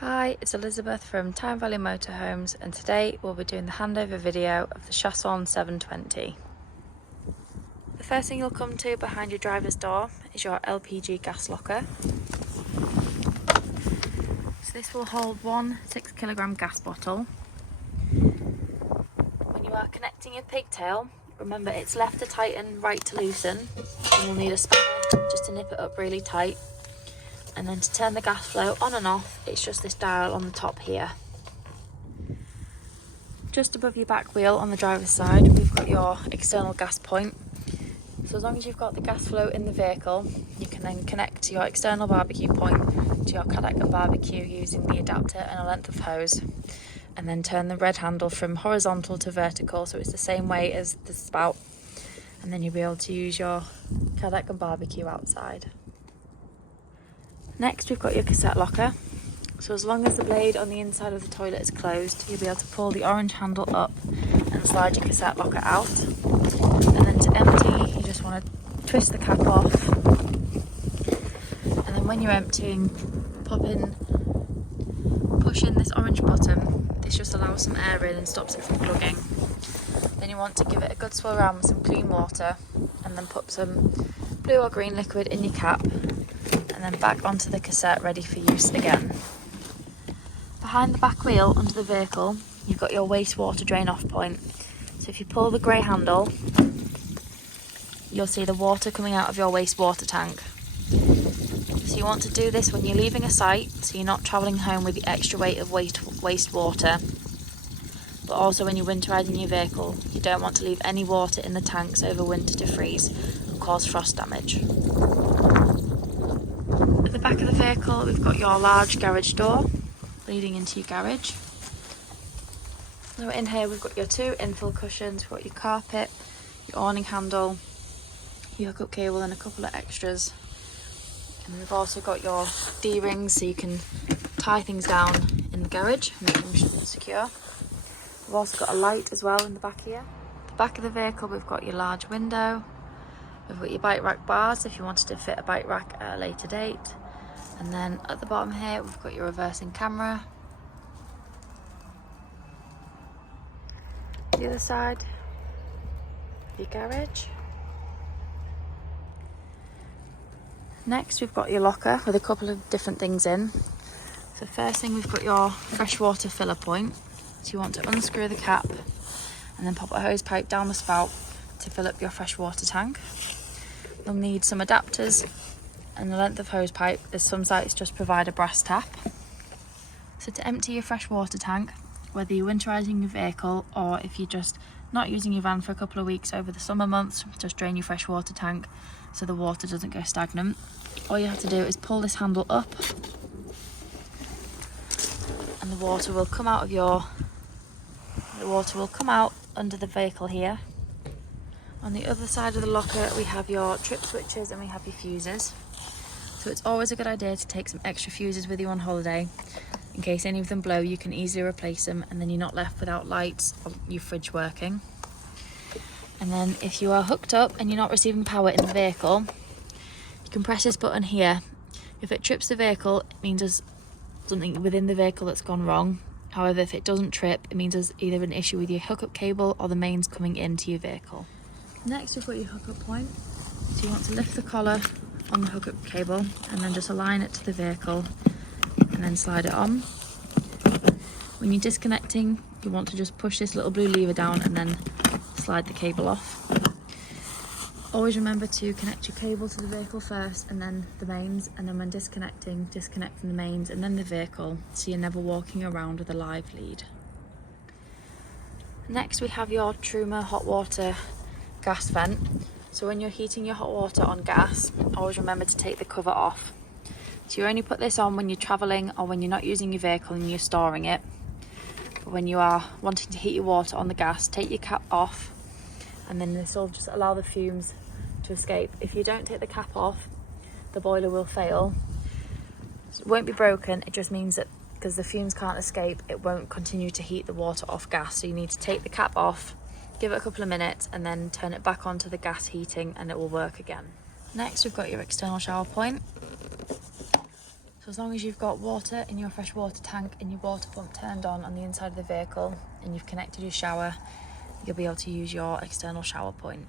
Hi, it's Elizabeth from Tyne Valley Motorhomes, and today we'll be doing the handover video of the Chausson 720. The first thing you'll come to behind your driver's door is your LPG gas locker. So this will hold one 6 kilogram gas bottle. When you are connecting your pigtail, remember it's left to tighten, right to loosen, and you'll need a spanner just to nip it up really tight. And then to turn the gas flow on and off, it's just this dial on the top here. Just above your back wheel on the driver's side, we've got your external gas point. So as long as you've got the gas flow in the vehicle, you can then connect your external barbecue point to your Kadak and barbecue using the adapter and a length of hose. And then turn the red handle from horizontal to vertical, so it's the same way as the spout. And then you'll be able to use your Kadak and barbecue outside. Next, we've got your cassette locker. So as long as the blade on the inside of the toilet is closed, you'll be able to pull the orange handle up and slide your cassette locker out. And then to empty, you just want to twist the cap off. And then when you're emptying, push in this orange button. This just allows some air in and stops it from plugging. Then you want to give it a good swirl around with some clean water, and then put some blue or green liquid in your cap, and then back onto the cassette ready for use again. Behind the back wheel under the vehicle, you've got your wastewater drain off point. So if you pull the grey handle, you'll see the water coming out of your wastewater tank. So you want to do this when you're leaving a site, so you're not travelling home with the extra weight of wastewater. But also when you're winterising your vehicle, you don't want to leave any water in the tanks over winter to freeze and cause frost damage. At the back of the vehicle, we've got your large garage door leading into your garage. So in here we've got your two infill cushions, we've got your carpet, your awning handle, your hookup cable and a couple of extras. And we've also got your D-rings so you can tie things down in the garage and make them secure. We've also got a light as well in the back here. At the back of the vehicle we've got your large window. We've got your bike rack bars if you wanted to fit a bike rack at a later date. And then at the bottom here we've got your reversing camera. The other side, your garage. Next we've got your locker with a couple of different things in. So first thing, we've got your freshwater filler point. So you want to unscrew the cap and then pop a hose pipe down the spout to fill up your freshwater tank. You'll need some adapters and the length of hose pipe, as some sites just provide a brass tap. So to empty your freshwater tank, whether you're winterising your vehicle or if you're just not using your van for a couple of weeks over the summer months, just drain your freshwater tank so the water doesn't go stagnant. All you have to do is pull this handle up and the water will come out under the vehicle here. On the other side of the locker we have your trip switches and we have your fuses. So it's always a good idea to take some extra fuses with you on holiday. In case any of them blow, you can easily replace them and then you're not left without lights or your fridge working. And then if you are hooked up and you're not receiving power in the vehicle, you can press this button here. If it trips the vehicle, it means there's something within the vehicle that's gone wrong. However, if it doesn't trip, it means there's either an issue with your hookup cable or the mains coming into your vehicle. Next, we've got your hookup point. So you want to lift the collar on the hookup cable and then just align it to the vehicle and then slide it on. When you're disconnecting, you want to just push this little blue lever down and then slide the cable off. Always remember to connect your cable to the vehicle first and then the mains, and then when disconnecting the mains and then the vehicle, so you're never walking around with a live lead. Next we have your Truma hot water gas vent. So when you're heating your hot water on gas, always remember to take the cover off. So you only put this on when you're travelling or when you're not using your vehicle and you're storing it. But when you are wanting to heat your water on the gas, take your cap off and then this will just allow the fumes to escape. If you don't take the cap off, the boiler will fail. So it won't be broken, it just means that because the fumes can't escape, it won't continue to heat the water off gas. So you need to take the cap off, give it a couple of minutes and then turn it back onto the gas heating and it will work again. Next we've got your external shower point. So So as long as you've got water in your freshwater tank and your water pump turned on the inside of the vehicle and you've connected your shower, you'll be able to use your external shower point.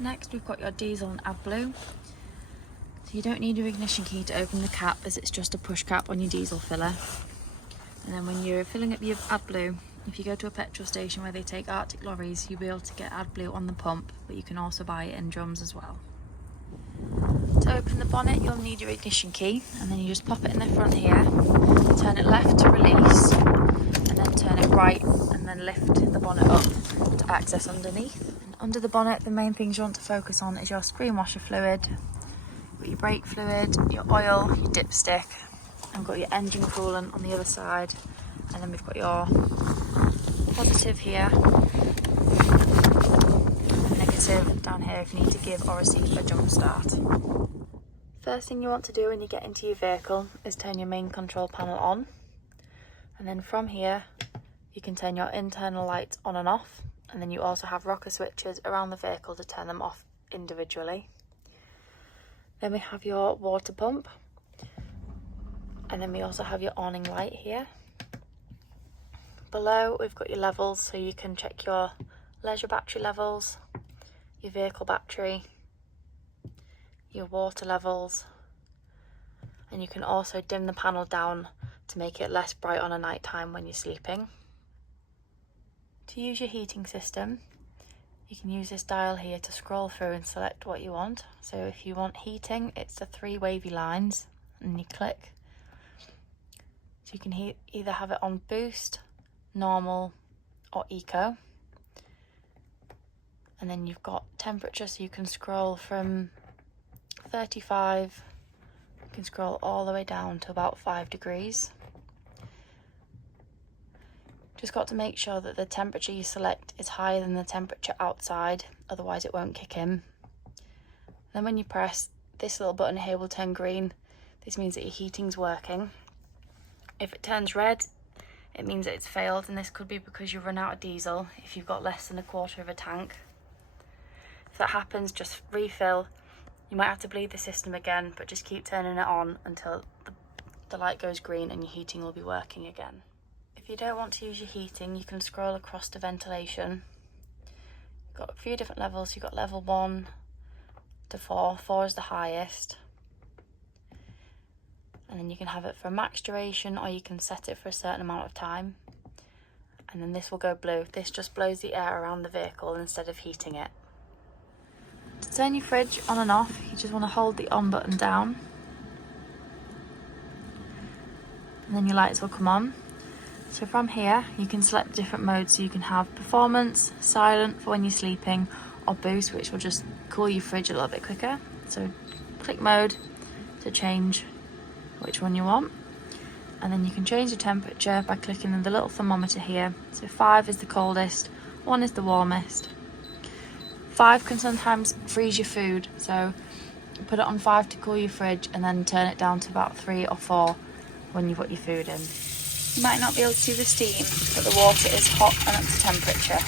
Next, we've got your diesel and AdBlue. So you don't need your ignition key to open the cap, as it's just a push cap on your diesel filler. And then when you're filling up your AdBlue, if you go to a petrol station where they take Arctic lorries, you'll be able to get AdBlue on the pump, but you can also buy it in drums as well. To open the bonnet, you'll need your ignition key, and then you just pop it in the front here, turn it left to release, and then turn it right, and then lift the bonnet up to access underneath. And under the bonnet, the main things you want to focus on is your screen washer fluid, your brake fluid, your oil, your dipstick, and we've got your engine coolant on the other side, and then we've got your positive here, and negative down here if you need to give or receive a jump start. First thing you want to do when you get into your vehicle is turn your main control panel on, and then from here you can turn your internal lights on and off, and then you also have rocker switches around the vehicle to turn them off individually. Then we have your water pump, and then we also have your awning light here. Below we've got your levels, so you can check your leisure battery levels, your vehicle battery, your water levels, and you can also dim the panel down to make it less bright on a night time when you're sleeping. To use your heating system, you can use this dial here to scroll through and select what you want. So if you want heating, it's the 3 wavy lines, and you click. So you can either have it on boost, normal, or eco. And then you've got temperature, so you can scroll from 35, you can scroll all the way down to about 5 degrees. Just got to make sure that the temperature you select is higher than the temperature outside, otherwise it won't kick in. Then when you press, this little button here will turn green. This means that your heating's working. If it turns red, it means that it's failed, and this could be because you've run out of diesel if you've got less than a quarter of a tank. If that happens, just refill. You might have to bleed the system again, but just keep turning it on until the light goes green and your heating will be working again. If you don't want to use your heating, you can scroll across to ventilation. You've got a few different levels. You've got level 1 to 4. 4 is the highest. And then you can have it for a max duration, or you can set it for a certain amount of time. And then this will go blue. This just blows the air around the vehicle instead of heating it. To turn your fridge on and off, you just want to hold the on button down, and then your lights will come on. So from here you can select different modes, so you can have performance, silent for when you're sleeping, or boost, which will just cool your fridge a little bit quicker. So click mode to change which one you want, and then you can change the temperature by clicking on the little thermometer here. So 5 is the coldest, 1 is the warmest. 5 can sometimes freeze your food, so put it on 5 to cool your fridge, and then turn it down to about 3 or 4 when you put your food in. You might not be able to see the steam, but the water is hot and up to temperature.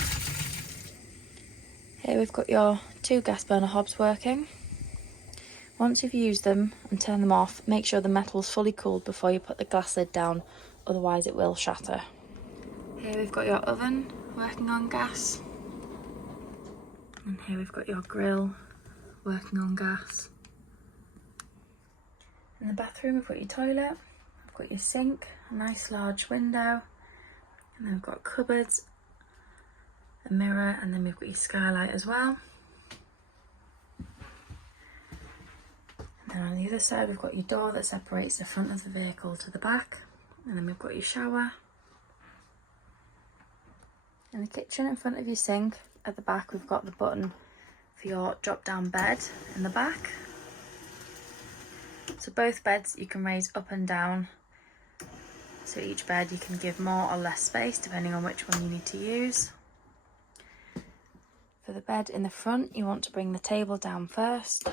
Here we've got your 2 gas burner hobs working. Once you've used them and turned them off, make sure the metal's fully cooled before you put the glass lid down, otherwise it will shatter. Here we've got your oven working on gas. And here we've got your grill working on gas. In the bathroom we've got your toilet, we've got your sink, a nice large window, and then we've got cupboards, a mirror, and then we've got your skylight as well. And then on the other side we've got your door that separates the front of the vehicle to the back, and then we've got your shower. In the kitchen in front of your sink, at the back we've got the button for your drop down bed in the back. So both beds you can raise up and down, so each bed you can give more or less space depending on which one you need to use. For the bed in the front, you want to bring the table down first,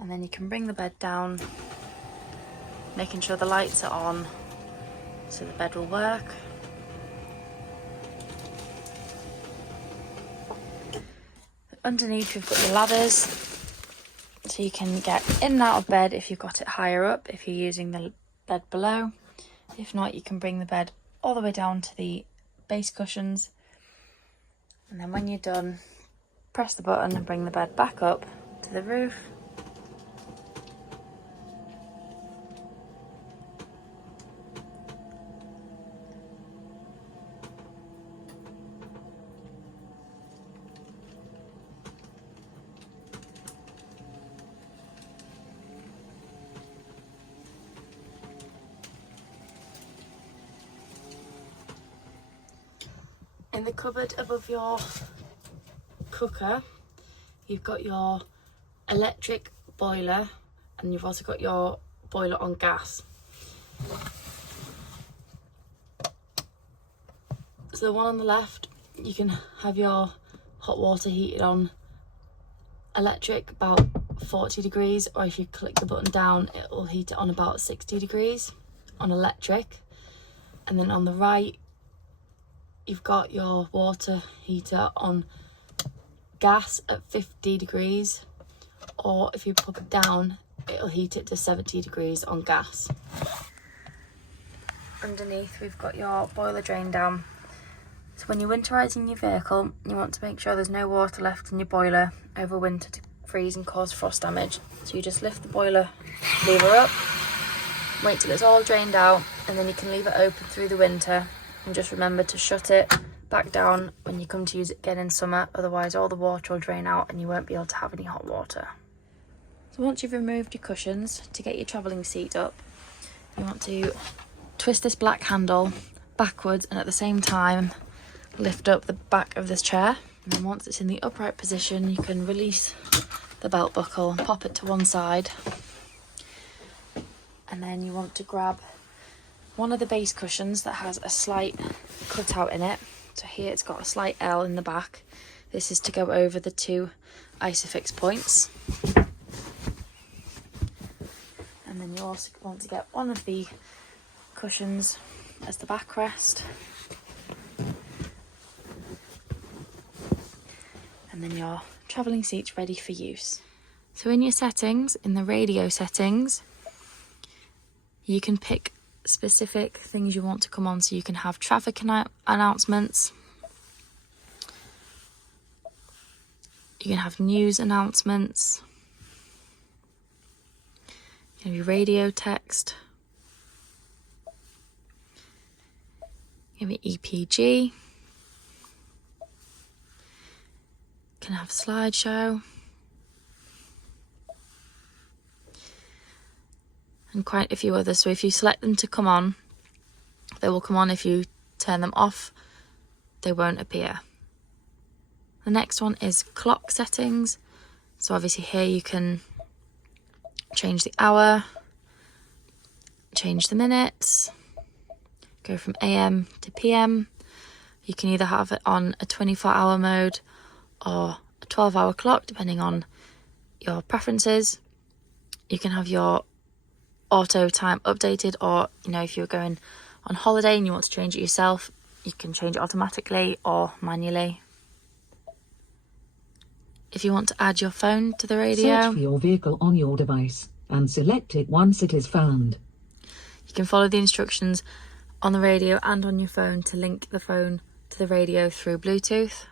and then you can bring the bed down, making sure the lights are on so the bed will work. Underneath we've got your ladders, so you can get in and out of bed if you've got it higher up, if you're using the bed below. If not, you can bring the bed all the way down to the base cushions, and then when you're done, press the button and bring the bed back up to the roof. In the cupboard above your cooker, you've got your electric boiler, and you've also got your boiler on gas. So the one on the left, you can have your hot water heated on electric about 40 degrees, or if you click the button down, it will heat it on about 60 degrees on electric. And then on the right, you've got your water heater on gas at 50 degrees, or if you put it down, it'll heat it to 70 degrees on gas. Underneath we've got your boiler drain down. So when you're winterising your vehicle, you want to make sure there's no water left in your boiler over winter to freeze and cause frost damage. So you just lift the boiler lever up, wait till it's all drained out, and then you can leave it open through the winter. And just remember to shut it back down when you come to use it again in summer, otherwise all the water will drain out and you won't be able to have any hot water. So once you've removed your cushions, to get your travelling seat up, you want to twist this black handle backwards and at the same time lift up the back of this chair. And then once it's in the upright position, you can release the belt buckle and pop it to one side. And then you want to grab one of the base cushions that has a slight cutout in it. So here it's got a slight L in the back. This is to go over the two isofix points. And then you also want to get one of the cushions as the backrest. And then your travelling seat's ready for use. So in your settings, in the radio settings, you can pick specific things you want to come on. So you can have traffic announcements, you can have news announcements, you can have your radio text, you have your EPG, you can have slideshow, and quite a few others. So if you select them to come on, they will come on. If you turn them off, they won't appear. The next one is clock settings. So obviously here you can change the hour, change the minutes, go from AM to PM. You can either have it on a 24-hour mode or a 12-hour clock, depending on your preferences. You can have your auto time updated, or if you're going on holiday and you want to change it yourself, you can change it automatically or manually. If you want to add your phone to the radio, search for your vehicle on your device and select it once it is found. You can follow the instructions on the radio and on your phone to link the phone to the radio through Bluetooth.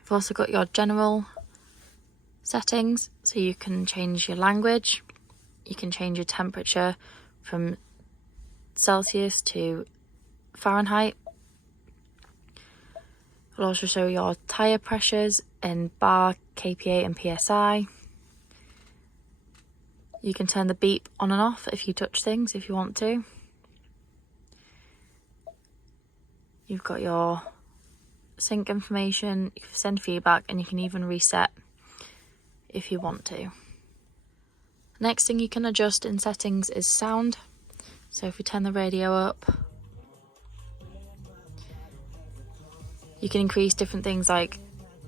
You've also got your general settings, so you can change your language. You can change your temperature from Celsius to Fahrenheit. It'll also show your tyre pressures in bar, kPa and PSI. You can turn the beep on and off if you touch things, if you want to. You've got your sync information, you can send feedback, and you can even reset if you want to. Next thing you can adjust in settings is sound. So if we turn the radio up, you can increase different things like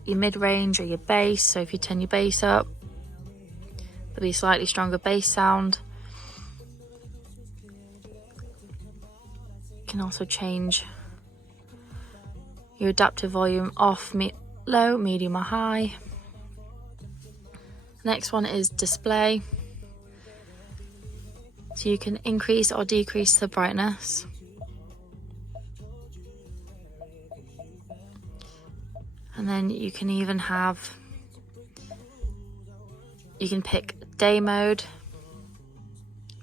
your mid-range or your bass. So if you turn your bass up, there'll be a slightly stronger bass sound. You can also change your adaptive volume off, low, medium or high. Next one is display. So you can increase or decrease the brightness. And then you can even you can pick day mode,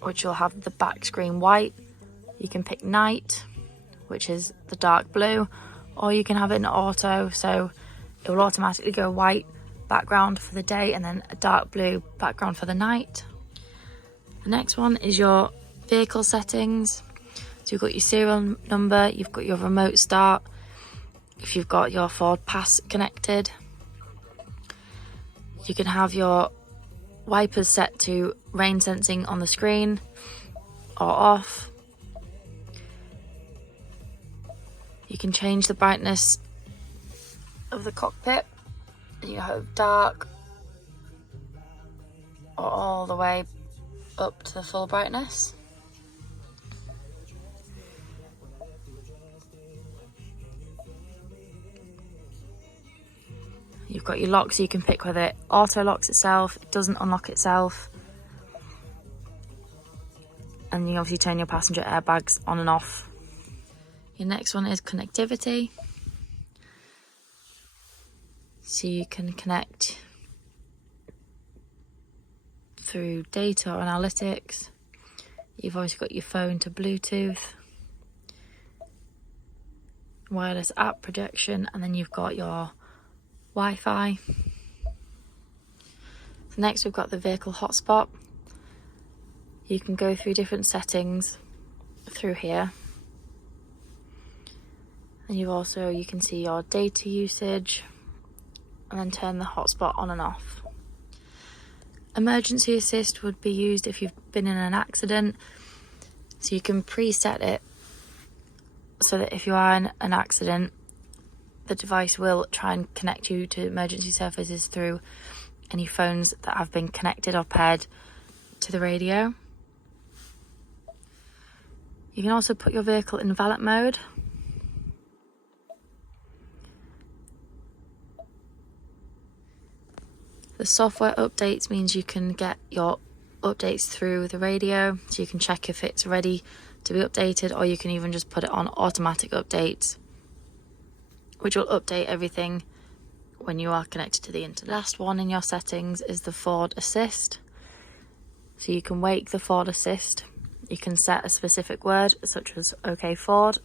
which will have the back screen white. You can pick night, which is the dark blue, or you can have it in auto, so it will automatically go white background for the day and then a dark blue background for the night. The next one is your vehicle settings. So you've got your serial number, you've got your remote start, if you've got your Ford Pass connected. You can have your wipers set to rain sensing on the screen or off. You can change the brightness of the cockpit. You have dark or all the way up to the full brightness. You've got your lock, so you can pick whether it auto locks itself, it doesn't unlock itself. And you obviously turn your passenger airbags on and off. Your next one is connectivity. So you can connect through data or analytics. You've obviously got your phone to Bluetooth, wireless app projection, and then you've got your Wi-Fi. So next we've got the vehicle hotspot. You can go through different settings through here. And you can see your data usage and then turn the hotspot on and off. Emergency assist would be used if you've been in an accident. So you can preset it so that if you are in an accident, the device will try and connect you to emergency services through any phones that have been connected or paired to the radio. You can also put your vehicle in valet mode. The software updates means you can get your updates through the radio, so you can check if it's ready to be updated, or you can even just put it on automatic updates, which will update everything when you are connected to the internet. Last one in your settings is the Ford Assist. So you can wake the Ford Assist. You can set a specific word, such as OK Ford.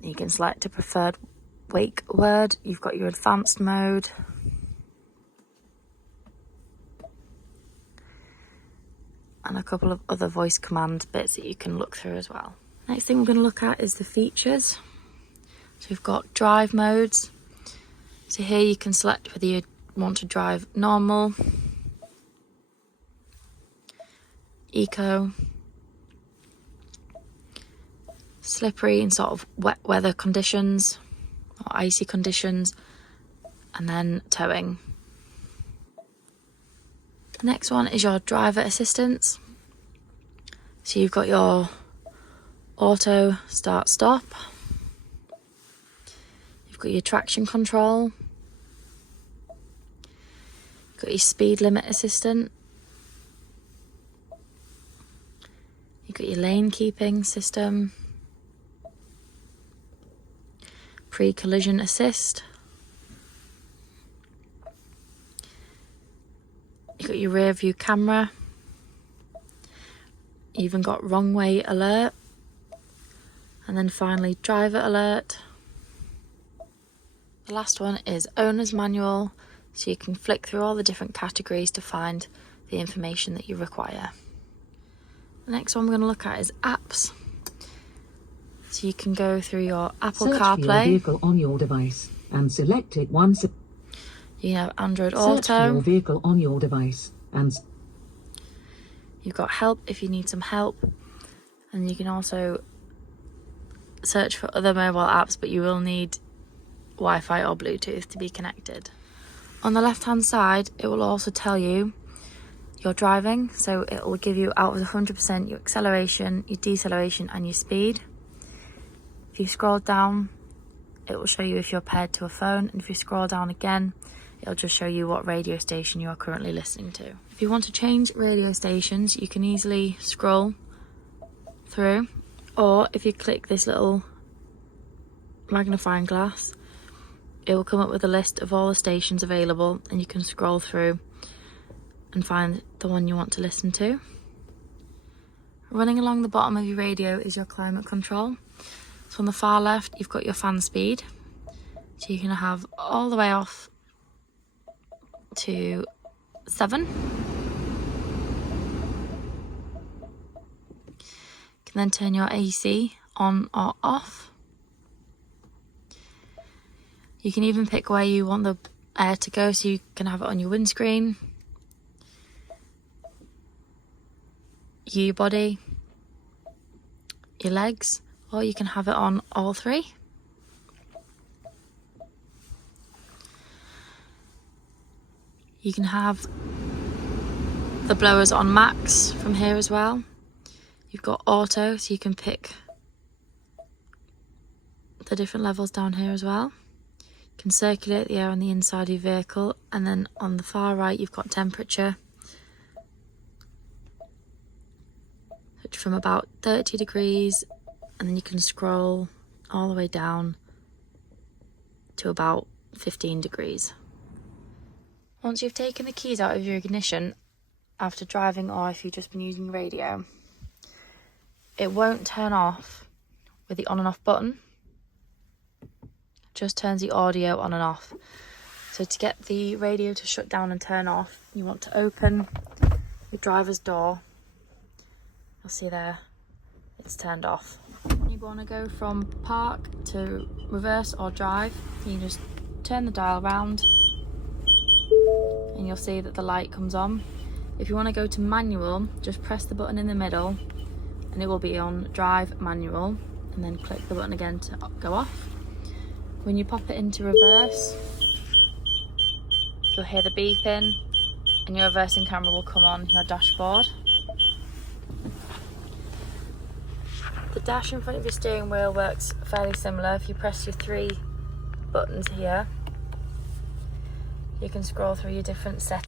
You can select a preferred wake word. You've got your advanced mode. And a couple of other voice command bits that you can look through as well. Next thing we're going to look at is the features. So we've got drive modes. So here you can select whether you want to drive normal, eco, slippery and sort of wet weather conditions or icy conditions, and then towing. The next one is your driver assistance. So you've got your auto start stop, you've got your traction control, you've got your speed limit assistant, you've got your lane keeping system, pre-collision assist, you've got your rear view camera, you even got wrong way alert, and then finally driver alert. The last one is owner's manual, so you can flick through all the different categories to find the information that you require. The next one we're going to look at is apps. So you can go through your Apple Search CarPlay. for your vehicle on your device and select it once. You can have Android Search for your Auto. vehicle on your device and You've got help if you need some help. And you can also search for other mobile apps, but you will need Wi-Fi or Bluetooth to be connected. On the left hand side, it will also tell you your driving. So it will give you out of 100% your acceleration, your deceleration and your speed. If If you scroll down, it will show you if you're paired to a phone, and if you scroll down again, it'll just show you what radio station you are currently listening to. If you want to change radio stations, you can easily scroll through, or if you click this little magnifying glass, it will come up with a list of all the stations available, and you can scroll through and find the one you want to listen to. Running along the bottom of your radio is your climate control. So on the far left, you've got your fan speed. So you can have all the way off to 7. You can then turn your AC on or off. You can even pick where you want the air to go, so you can have it on your windscreen, your body, your legs, or you can have it on all 3. You can have the blowers on max from here as well. You've got auto, so you can pick the different levels down here as well. You can circulate the air on the inside of your vehicle, and then on the far right you've got temperature, which from about 30 degrees, and then you can scroll all the way down to about 15 degrees. Once you've taken the keys out of your ignition after driving, or if you've just been using radio, it won't turn off with the on and off button. It just turns the audio on and off. So to get the radio to shut down and turn off, you want to open your driver's door. You'll see there, it's turned off. When you want to go from park to reverse or drive, you just turn the dial round and you'll see that the light comes on. If you want to go to manual, just press the button in the middle and it will be on drive manual, and then click the button again to go off. When you pop it into reverse, you'll hear the beeping and your reversing camera will come on your dashboard. The dash in front of your steering wheel works fairly similar. If you press your 3 buttons here, you can scroll through your different settings.